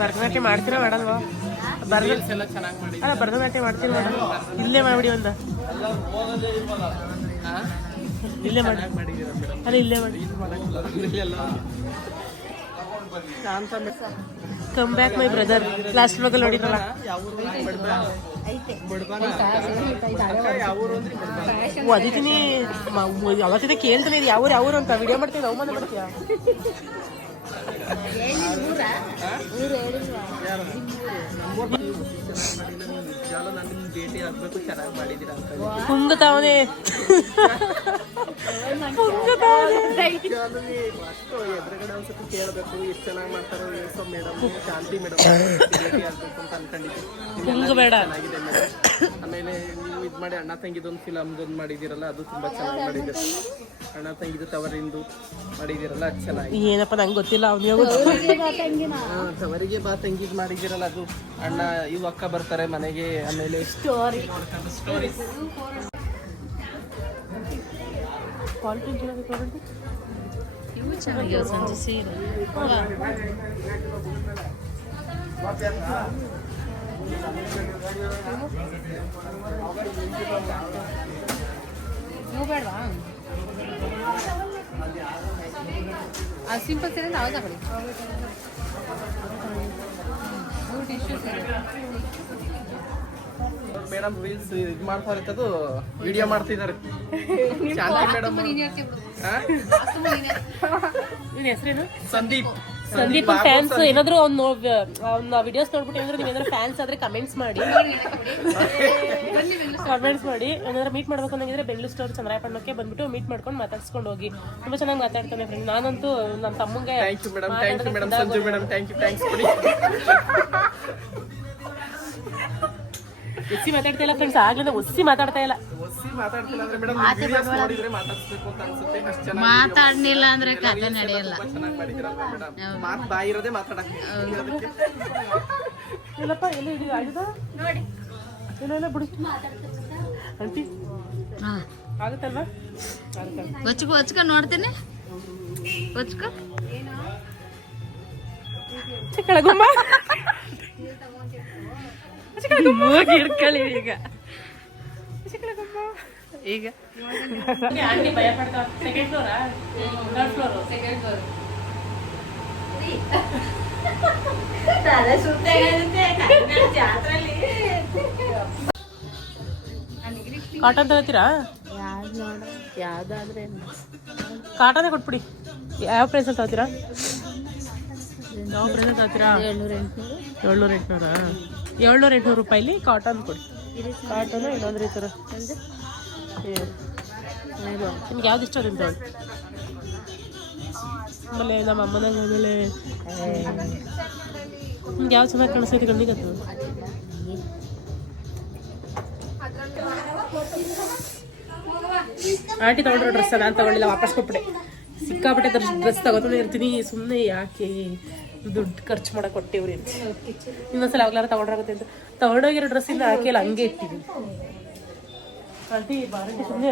ಭರತನಾಟ್ಯ ಮಾಡ್ತೀರಾ ಮಾಡಲ್ವಾ? ಭರತನಾಟ್ಯ ಮಾಡ್ತೀನಿ ಮೇಡಮ್ ಇಲ್ಲೇ ಮಾಡ್ಬಿಡಿ ಒಂದು. ಇಲ್ಲೇ ಮಾಡಿ. ಅಲ್ಲ ಇಲ್ಲೇ ಮಾಡಿ. Come back my brother last ವ್ಲಾಗಲ್ಲಿ ನೋಡಿದ್ರಲ್ಲ ಓ ಅದಿತೀನಿ ಅವತ್ತಿನ ಕೇಳ್ತಾನೆ ಇದು ಯಾವ್ರು ಯಾವ್ರು ಅಂತ? ವಿಡಿಯೋ ಮಾಡ್ತೀನಿ ಅವಮಾನ ಮಾಡ್ತೀಯ? ಪುಂಗತಾವನೆ ಪುಂಗತಾವನೆ ಎದುರುಗಡೆ ಒಂದ್ಸತಿ ಕೇಳಬೇಕು ಎಷ್ಟು ಚೆನ್ನಾಗಿ ಮಾಡ್ತಾರೆ ಸೊ ಮೇಡಮ್ ಶಾಂತಿ ಮೇಡಮ್ ಭೇಟಿ ಆಗ್ಬೇಕು ಅಂತ ಅನ್ಕೊಂಡಿದ್ದೆ ಚೆನ್ನಾಗಿದೆ ಮೇಡಮ್ ಆಮೇಲೆ ನೀವು ಇದು ಮಾಡಿ ಅಣ್ಣ ತಂಗಿದೊಂದು ಫಿಲಮ್ದೊಂದು ಮಾಡಿದಿರಲ್ಲ ಅದು ತುಂಬಾ ಚೆನ್ನಾಗಿ ಮಾಡಿದ್ದೀರ ಅಣ್ಣ ತಂಗಿದು ತವರಿಂದು ಮಾಡಿದ್ದೀರಲ್ಲ ಅದು ಚೆನ್ನಾಗಿ ಏನಪ್ಪ ನಂಗೆ ಗೊತ್ತಿಲ್ಲ ಹಾ, ತವರಿಗೆ ಬಾ ತಂಗಿದ್ ಮಾಡಿದಿರಲ್ಲ ಅದು ಅಣ್ಣ ಇವ್ ಅಕ್ಕ ಬರ್ತಾರೆ ಮನೆಗೆ ಆಮೇಲೆ ಸ್ಟೋರಿ ಸ್ಟೋರಿ ಸಿಂಪಲ್ ಸೀರೆ ನಾವು ತಗೊಳ್ಳಿ ಮೂರು ಟಿಶ್ಯೂಸ್ ಮೇಡಮ್ ರೀಲ್ಸ್ ಇದು ಮಾಡ್ತಾ ಇರ್ತದು ವಿಡಿಯೋ ಮಾಡ್ತಿದ್ದಾರೆ. ಶಾಂತಿ ಮೇಡಮ್ ಹೆಸರೇನು? ಸಂದೀಪ್. ಸಂದೀಪ್ ಫ್ಯಾನ್ಸ್ ಏನಾದ್ರು ಅವ್ನ ಅವ್ನ ವಿಡಿಯೋಸ್ ನೋಡ್ಬಿಟ್ಟು ಏನಾದ್ರು ನೀವೇನಾದ್ರು ಫ್ಯಾನ್ಸ್ ಆದ್ರೆ ಕಮೆಂಟ್ಸ್ ಮಾಡಿ. ಕಮೆಂಟ್ಸ್ ಮಾಡಿ. ಏನಾದ್ರು ಮೀಟ್ ಮಾಡ್ಬೇಕು ಅನ್ನಂಗಿದ್ರೆ ಬೆಂಗಳೂರು ಸ್ಟೋರ್ ಚಂದ್ರಾಯಪಟ್ಟಣಕ್ಕೆ ಬಂದ್ಬಿಟ್ಟು ಮೀಟ್ ಮಾಡ್ಕೊಂಡು ಮಾತಾಡ್ಸ್ಕೊಂಡು ಹೋಗಿ. ತುಂಬಾ ಚೆನ್ನಾಗಿ ಮಾತಾಡ್ತಾನೆ ಫ್ರೆಂಡ್ ನಾನಂತೂ ನನ್ನ ತಮ್ಮಂಗೆ thank you madam thank you madam Sanju madam thank you thanks ಒಸಿ ಮಾತಾಡ್ತಾ ಇಲ್ಲ ಫ್ರೆಂಡ್ಸ್ ಆಗ್ಲಿಂದ ಒಸಿ ಮಾತಾಡ್ತಾ ಇಲ್ಲ. ಒಸಿ ಮಾತಾಡ್ತಿಲ್ಲ ಅಂದ್ರೆ ಮೇಡಮ್ ವಿಡಿಯೋಸ್ ನೋಡಿದ್ರೆ ಮಾತಾಡ್ಸ್ಬೇಕು ಅಂತ ಅನ್ಸುತ್ತೆ ಅಷ್ಟು ಚೆನ್ನಾಗಿ ಮಾತಾಡ್ಲಿಲ್ಲ ಅಂದ್ರೆ ಕತೆ ನಡೆಯಲ್ಲ. ಚೆನ್ನಾಗಿ ಮಾಡಿದಿರಲ್ವಾ ಮೇಡಮ್ ಮಾತು ಬಾಯಿರೋದೇ ಮಾತಾಡಕ್ಕೆ ಇಲ್ಲಪ್ಪ ಎಲ್ಲ ಹಿಡಿದು ಆಗಿದೆ? ನೋಡಿ. ಇಲ್ಲ ಬಿಡಿ. ಆಂಟಿ ಹಾ. ಆಗುತ್ತಲ್ವಾ? ಆಗುತ್ತಲ್ಲ ಹೊಚ್ಕೊ ಹೊಚ್ಕೊ ನೋಡ್ತೀನಿ ಹೊಚ್ಕೊ ಕೆಳಗುಮ್ಮ. ಹೋಗಿ ಹಿಡ್ಕೊಳ್ಳಿ ಈಗ. ಈಗ. ಆಂಟಿ ಭಯ ಪಡ್ತಾವ. Second flora third floor second floor cotton ತಗೋತೀರಾ? ಯಾವ್ದಾದ್ರೆ ಕಾಟನೇ ಕೊಟ್ಬಿಡಿ. ಯಾವ ಪ್ರೈಸಲ್ಲಿ ತಗೋತೀರಾ ಯಾವ ಪ್ರೈಸಲ್ಲಿ ತಗೋತೀರಾ? ಏಳ್ನೂರ ಎಂಟ್ನೂರು. ಏಳ್ನೂರ ಎಂಟ್ನೂರಾ. ಏಳ್ನೂರ ಎಂಟ್ನೂರು ರೂಪಾಯಿಲಿ ಕಾಟನ್ ಕೊಡಿ. ಕಾಟನ್ ಇಲ್ಲೊಂದ್ರೆ ಈ ಥರ ನಿಮ್ಗೆ ಯಾವ್ದು ಇಷ್ಟ ನಿಮ್ದು ಆಮೇಲೆ ನಮ್ಮ ಅಮ್ಮನಾಗ ಆಮೇಲೆ ನಿಮ್ಗೆ ಯಾವ್ದು ಚೆನ್ನಾಗಿ ಕಾಣಿಸ್ತೈತಿ ಕಣ್ಣಿಗೆ ಅದು ಆಂಟಿ ತಗೊಂಡ್ರೆ ಡ್ರೆಸ್ ನಾನು ತಗೊಂಡಿಲ್ಲ ವಾಪಸ್ ಕೊಟ್ಬಿಟ್ಟೆ. ಸಿಕ್ಕಾಪಟ್ಟೆ ಡ್ರೆಸ್ ತಗೋತಾನೆ ಇರ್ತೀನಿ ಸುಮ್ಮನೆ ಯಾಕೆ? ದುಡ್ಡು ಖರ್ಚು ಮಾಡಕ್ಕೆ ಕೊಟ್ಟೇವ್ರಿ ಇನ್ನೊಂದ್ಸಲ ಯಾವಾಗ್ಲಾರ ತಗೊಂಡ್ರಾಗುತ್ತೆ ಅಂತ. ತಗೊಂಡೋಗಿರೋ ಡ್ರೆಸ್ಸಿಂದ ಹಾಕಿಲ್ಲ ಹಂಗೆ ಇಟ್ಟಿದ್ವಿ. ಆಂಟಿ ಬಾರಂಟಿ ಸುಮ್ಮನೆ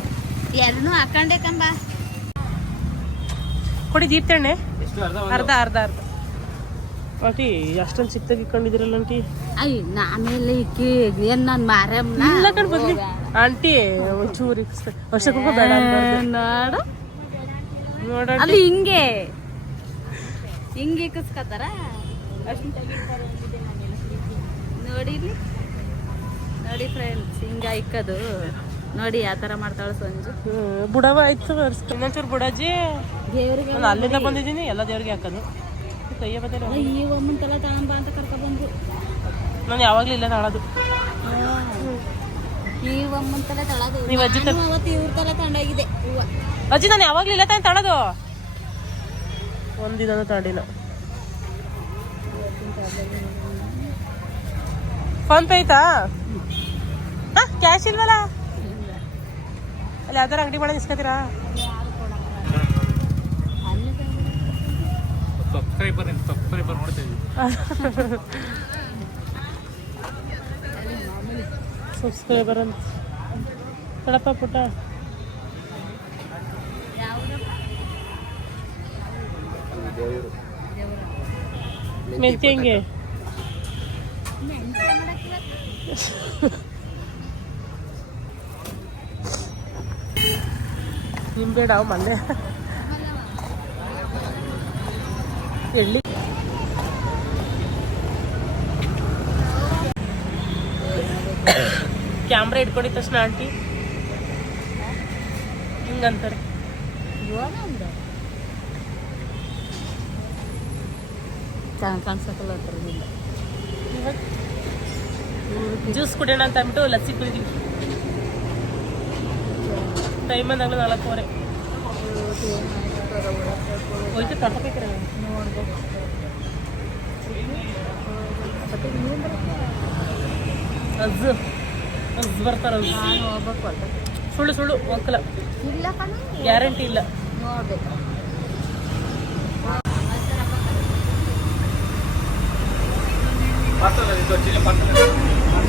ಎರಡನ್ನೂ ಹಾಕೊಂಡೆ ಕಂಬ. ಕೊಡಿ ದೀಪ್ತಣ್ಣೆ ಅರ್ಧ ಅರ್ಧ ಅರ್ಧ ಆಂಟಿ ಅಷ್ಟೊಂದು ಸಿಕ್ತಾಗ ಇಟ್ಕೊಂಡಿದ್ದೀರಲ್ಲ ಆಂಟಿ? ಅಯ್ಯ ಆಮೇಲೆ ಇಕ್ಕಿ ಏನ್ ನಾನು ಮಾರಮ್ಮ ಇಲ್ಲ ಕಣ್ ಬನ್ನಿ. ಆಂಟಿ ಒಂಚೂರು ವರ್ಷಕ್ಕೊಬ್ಬ ಬೇಡ. ನೋಡು. ನೋಡ ಅಲ್ಲಿ ಹಿಂಗೆ. ಹಿಂಗೆ ಇಕ್ಕಿಸ್ಕೊತಾರ? ನೋಡಿ ನೋಡಿ ಫ್ರೆಂಡ್ಸ್ ಹಿಂಗ ಇಕ್ಕದು. ನೋಡಿ ಆ ತರ ಮಾಡ್ತಾಳೆ ಸಂಜು. ಬುಡವ ಆಯ್ತು ಇನ್ನೊಂಚೂರು ಬುಡಾಜಿ. ದೇವ್ರಿಗೆ ನಾನು ಅಲ್ಲಿಂದ ಬಂದಿದ್ದೀನಿ ಎಲ್ಲ ದೇವ್ರಿಗೆ ಹಾಕೋದು. ಕೈಯ ಬದಲ ಈ ಒಮ್ಮಂತೆಲ್ಲ ತಗೊಂಬ ಅಂತ ಕರ್ಕೊಬಂದ್ರು. ನಾನು ಯಾವಾಗಲೂ ಇಲ್ಲ ನಾಳದು. ಈ ಒಮ್ಮಂತೆಲ್ಲ ತಳದು. ನೀವು ಅಜ್ಜಿ ಅವತ್ತು ಇವ್ರ ತರ ತಗೊಂಡೋಗಿದೆ ಅಜ್ಜಿ ನಾನು ಯಾವಾಗಲೂ ಇಲ್ಲ ತಾನೆ ತಳದು. ಒಂದಿನ ತಗೊಂಡಿಲ್ಲ. ಫೋನ್ ಪೇ ಆಯ್ತಾ? ಕ್ಯಾಶ್ ಇಲ್ವಲ್ಲ? ಅಲ್ಲಿ ಯಾವ್ದಾರ ಅಂಗಡಿ ಮಾಡಿ ಇಸ್ಕೊತೀರಾ ಸಬ್ಸ್ಕ್ರೈಬರ್ ಸಬ್ಸ್ಕ್ರೈಬರ್ ನೋಡ್ತಾ ಇದ್ದೀವಿ ಸಬ್ಸ್ಕ್ರೈಬರ್ ಅಂತ ಕಡಪ ಪುಟ್ಟ ಮೆಂತ್ಯ ಹೆಂಗೆ ನಿಂಬೇಡ ಮಲ್ಲೆ ಎಳ್ಳಿ ಕ್ಯಾಮ್ರಾ ಇಟ್ಕೊಂಡಿದ ತಕ್ಷಣ ಆಂಟಿ ಹಿಂಗಂತಾರೆ ಚೆನ್ನಾಗಿ ಕಾಣಿಸಕ್ಕಲ್ಲ ಅದ್ರದ್ದಿಲ್ಲ ಜ್ಯೂಸ್ ಕುಡಿಯೋಣ ಅಂತ ಅಂದ್ಬಿಟ್ಟು ಲಸ್ಸಿ ಕುಡಿದೀವಿ ಟೈಮ್ ಅಂದಾಗಲೂ ನಾಲ್ಕೂವರೆ ಹೋಯ್ತು ತಡ್ಕೋಬೇಕ್ರೆ ಅಜ್ಜು ಅಜ್ಜ ಬರ್ತಾರ ಸುಳ್ಳು ಸುಳ್ಳು ಒಕ್ಕಲ. ಗ್ಯಾರಂಟಿ ಇಲ್ಲ. ನೋಡ್ಬೇಕು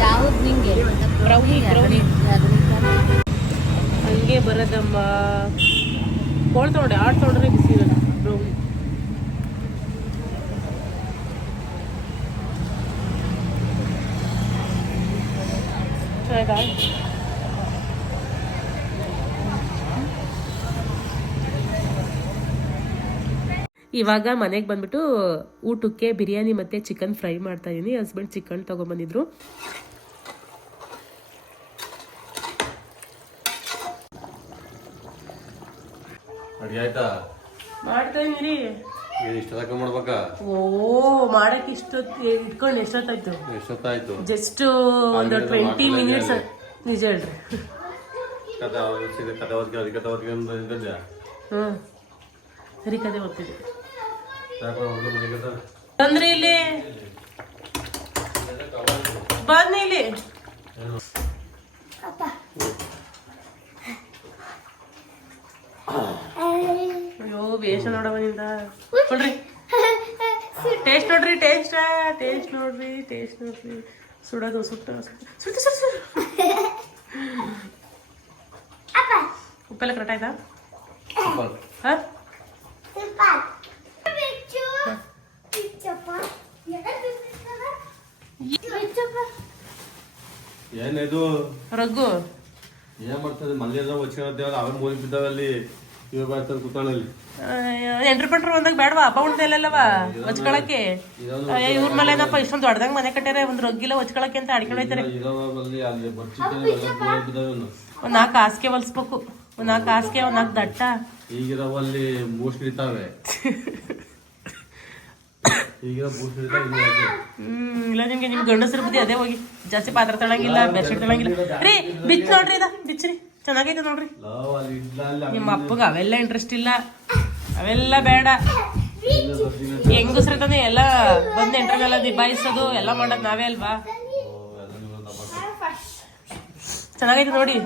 ಯಾವ್ದು ನಿಂಗೆ? ಬ್ರೌನಿ ಬ್ರೌನಿ ಹಂಗೆ ಬರೋದಮ್ಮ. ಕೋಳ್ ತೊಗೊಂಡೆ ಆಡ್ ತೊಗೊಂಡ್ರೆ ಬಿಸಿ ಇರಲ್ಲ ಇವಾಗ ಮನೆಗೆ ಬಂದ್ಬಿಟ್ಟು ಊಟಕ್ಕೆ ಬಿರಿಯಾನಿ ಮತ್ತೆ ಚಿಕನ್ ಫ್ರೈ ಮಾಡ್ತಾ ಇದ್ದೀನಿ ಹಸ್ಬೆಂಡ್ ಚಿಕನ್ ತೊಗೊಂಬಂದಿದ್ರು ಅಡಿಗೆ ಆಯ್ತಾ? ಮಾಡ್ತಾ ಇದೀನಿ ಏನ್ ಇಷ್ಟ ತಕ ಮಾಡ್ಬೇಕಾ? ಓ ಮಾಡಕ್ಕೆ ಇಷ್ಟೊತ್ತು ಇಟ್ಕೊಂಡು ಎಷ್ಟೊತ್ತಾಯ್ತು? ಎಷ್ಟೊತ್ತಾಯ್ತು? ಜಸ್ಟ್ ಒಂದು ಟ್ವೆಂಟಿ ಮಿನಿಟ್ಸ್ ನಿಜ ಹೇಳ್ರಿ. ಕಥೆ ಸೀದಾ ಕಥೆ ಓದ್ಕೆ ಅದಕ್ಕೆ ಕಥೆ ಓದ್ಕೆ ಅಂತ ಇದ್ದೆ. ಹ್ಞೂ ಸರಿ ಕತೆ ಓದ್ತಿದ್ದೆ. ಇಲ್ಲಿ? ಬನ್ನಿ ಇಲ್ಲಿ? ಅಯ್ಯೋ ನೋಡ ನೋಡವನಿಂದ ನೋಡ್ರಿ [LAUGHS] ಟೇಸ್ಟ್ ನೋಡ್ರಿ ಟೇಸ್ಟ್. ಟೇಸ್ಟ್ ನೋಡ್ರಿ ಟೇಸ್ಟ್ ನೋಡ್ರಿ. ಸುಡೋದು ಸುಟ್ಟ ಸುಟ್ಟು. ಸುಟ್ಟು ಉಪ್ಪೆಲ್ಲ ಕರೆಕ್ಟ್ ಆಯ್ತಾ? ಏನಿದು ರಘು. ಏನ್ ಮಾಡ್ತದೆ ಮಲ್ಲೆಲ್ಲ ಹೊಚ್ಕೊಳತ್ತೇವಲ್ಲ ಅವನ್ ಮೂಲಿ ಬಿದ್ದಾವ ಇವಾಗ ಬರ್ತಾರೆ ಕೂತಾಳಲ್ಲಿ ಎಂಟ್ರಿ ಪಂಟ್ರು ಬಂದಾಗ ಬೇಡವಾ? ಹಬ್ಬ ಉಣ್ದೆಲ್ಲವ ಹೊಚ್ಕೊಳಕ್ಕೆ ಇವ್ರ ಮೇಲೆ ಏನಪ್ಪ ಇಷ್ಟೊಂದು ದೊಡ್ಡದಂಗ ಮನೆ ಕಟ್ಟಾರೆ ಒಂದ್ ರೊಗ್ಗಿಲ್ಲ ಹೊಚ್ಕೊಳಕ್ಕೆ ಅಂತ ಆಡ್ಕೊಂಡು ಹೋಯ್ತಾರೆ ಒಂದ್ ನಾಲ್ಕು ಹಾಸಿಗೆ ಹೊಲ್ಸ್ಬೇಕು. ಒಂದ್ ನಾಲ್ಕು ಹಾಸಿಗೆ ಒಂದ್ ನಾಲ್ಕು ದಟ್ಟ. ಈಗಿರೋವಲ್ಲಿ ಬೂಸ್ಟ್ ಹಿಡಿತಾವೆ. ಹ್ಮ್ ಇಲ್ಲ ನಿಮ್ಗೆ ನಿಮ್ ಗಂಡಸ್ರ ಬುದ್ಧಿ ಅದೇ ಹೋಗಿ. ಜಾಸ್ತಿ ಪಾತ್ರ ತಳಂಗಿಲ್ಲ ಬೆಡ್ಶೀಟ್ ತಳಂಗಿಲ್ಲ ರೀ ಬಿಚ್ ನೋಡ್ರಿ ಇದ ಬಿಚ್ಚ್ರಿ ಚೆನ್ನಾಗೈತೆ ನೋಡ್ರಿ. ನಿಮ್ಮ ಅಪ್ಪಗ ಅವೆಲ್ಲ ಇಂಟ್ರೆಸ್ಟ್ ಇಲ್ಲ ಅವೆಲ್ಲ ಬೇಡ. ಹೆಂಗಸ್ರ ತಾನೆ ಎಲ್ಲ ಬಂದ್ ಎಂಟ್ರಗೆಲ್ಲ ನಿಭಾಯಿಸೋದು ಎಲ್ಲ ಮಾಡೋದು ನಾವೇ ಅಲ್ವಾ? ಚೆನ್ನಾಗೈತೆ ನೋಡಿ.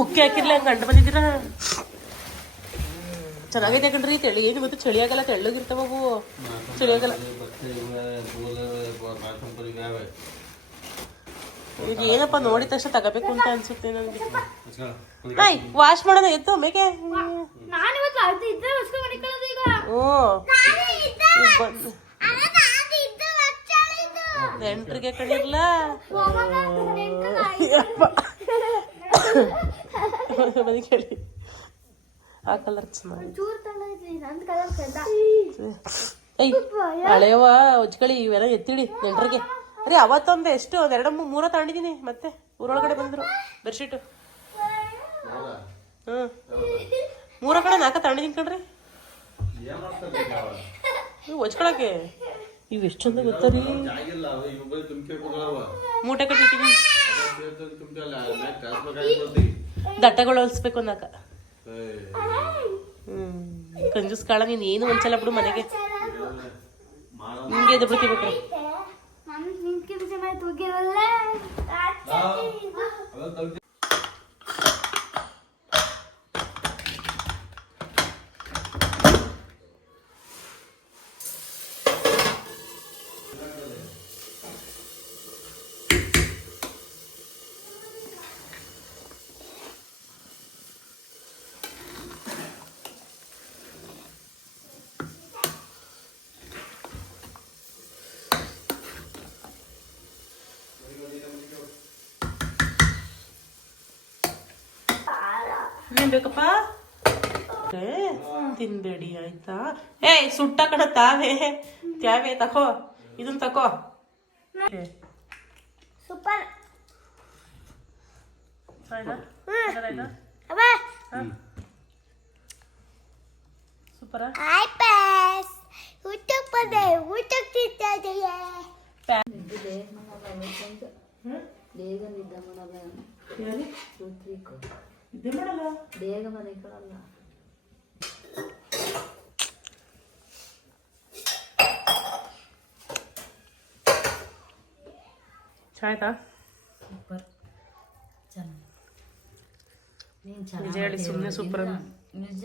ಉಕ್ಕಿ ಹಾಕಿರ್ಲಿ ಹಂಗೆ ಗಂಟು ಬಂದಿದ್ದೀರಾ? ಚೆನ್ನಾಗೈತೆ ಕಣ್ರಿ ತೆಳಿ ಏನು ಗೊತ್ತು ಚಳಿಯಾಗಲ್ಲ ಆಗಲ್ಲ ತೆಳ್ಳಗಿರ್ತಾವ ಈಗ ಏನಪ್ಪ ನೋಡಿದ ತಕ್ಷಣ ತಗೋಬೇಕು ಅಂತ ಅನ್ಸುತ್ತೆ ನನಗೆ. ಹಾಯ್ ವಾಶ್ ಮಾಡೋಣ ಎತ್ತು ಮೇಕೆ ಮನಿಕೊಳ್ಳೋದು ಈಗ ಹ್ಞೂ ಬಂದು ಕೇಳಿ ಆ ಕಲರ್ ಚೆನ್ನಾಗಿ ಏಯ್ ಹಳೆಯವ ಹೊಜ್ಕಳಿ ಇವೆಲ್ಲ ಎತ್ತಿಡಿ ನೆಂಟ್ರಿಗೆ. ಅರೆ ಅವತ್ತೊಂದು ಎಷ್ಟು? ಒಂದು ಎರಡು ಮೂರ ತಗೊಂಡಿದ್ದೀನಿ ಮತ್ತೆ ಊರೊಳಗಡೆ ಬಂದರು. ಬೆಡ್ಶೀಟು. ಹ್ಞೂ ಮೂರ ಕಡೆ ನಾಲ್ಕ ತಗೊಂಡಿದ್ದೀನಿ ಕಣ್ರಿ. ಒಚ್ಕೊಳಕ್ಕೆ? ಇವು ಎಷ್ಟು ಚಂದ ಗೊತ್ತರಿ. ಮೂಟೆ ಕಟ್ಟಿಟ್ಟಿದ್ದೀನಿ ದಟ್ಟಗಳು ಹೊಲಿಸ್ಬೇಕು ನಾಕ ಹ್ಮ್. ಕಂಜೂಸ್ ಕಾಳ ನೀನು ಏನು ಒಂದ್ಸಲ ಬಿಡು ಮನೆಗೆ. ನಿಂಗೆ ಎದ್ದು ನಾನು ನಿನ್ ಟೈಮ್ ಹೋಗಿರಲ್ಲ ಏನ್ ಬೇಕಪ್ಪ ತಿನ್ಬೇಡಿ ಆಯ್ತಾ? ಏ ಸುಟ್ಟ ತಾವೇ ತಾವೇ. ತ್ಯಾವೇ ತಕೋ. ಇದನ್ ತಕೋ. ಸೂಪರ್. ಆಯ್ತಾ? ಆಯ್ತಾ? ಹ? ಸೂಪರಾ? ಊಟಕ್ಕೆ ಬಂದೆ ಊಟಕ್ಕೆ ತಿಂತಾ ಇದೆಯೇ? ಬೇಗ ನಿದ್ದೆ ಮಾಡಲ್ಲ ನಿದ್ದೆ ಮಾಡಲ್ಲ ಬೇಗ ಮನೆಗಳಲ್ಲ ಚಾ ಆಯ್ತಾ ಸೂಪರ್. ಚೆನ್ನಾಗಿ. ನೀನು ನಿಜ ಹೇಳಿ ಸುಮ್ನೆ ಸೂಪರ್ ನಿಜ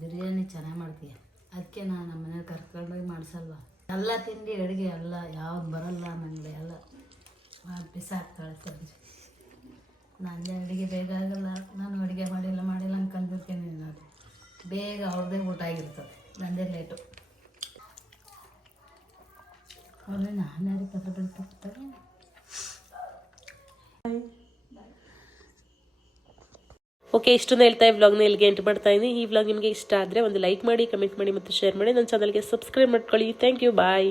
ಬಿರಿಯಾನಿ ಚೆನ್ನಾಗಿ ಮಾಡ್ತೀಯ? ಅದಕ್ಕೆ ನಾನು ನಮ್ಮ ಮನೇಲಿ ಕರ್ಕೊಂಡೋಗಿ ಮಾಡಿಸಲ್ವ? ಎಲ್ಲ ತಿಂಡಿ ಅಡುಗೆ ಎಲ್ಲ ಯಾವ್ದು ಬರಲ್ಲ ನನಗೆ ಎಲ್ಲ. ಬಿಸಾಕ್ತಾಳೆ ಸಂಜೆ. ನನಗೆ ಅಡುಗೆ ಬೇಗ ಆಗಲ್ಲ, ನಾನು ಅಡುಗೆ ಮಾಡಿಲ್ಲ ಮಾಡಿಲ್ಲ ಅನ್ಕೊಂಡಿರ್ತೀನಿ ನಾನು ಬೇಗ ಅವ್ರದ್ದೇ ಊಟ ಆಗಿರ್ತದೆ ನಂದೇ ಲೇಟು ಅವ್ರೆ ನಾನು ಯಾರಿಗೆ ಪತ್ರ ಬೆಳ್ಕೊಡ್ತಾರೆ ಓಕೆ ಇಷ್ಟನ್ನು ಹೇಳ್ತಾ ಈ ವ್ಲಾಗ್ನ ಇಲ್ಲಿಗೆ ಎಂಟು ಮಾಡ್ತಾ ಇದ್ದೀನಿ ಈ ವ್ಲಾಗ್ ನಿಮಗೆ ಇಷ್ಟ ಆದರೆ ಒಂದು ಲೈಕ್ ಮಾಡಿ ಕಮೆಂಟ್ ಮಾಡಿ ಮತ್ತು ಶೇರ್ ಮಾಡಿ. ನನ್ನ ಚಾನಲ್ಗೆ ಸಬ್ಸ್ಕ್ರೈಬ್ ಮಾಡ್ಕೊಳ್ಳಿ. Thank you bye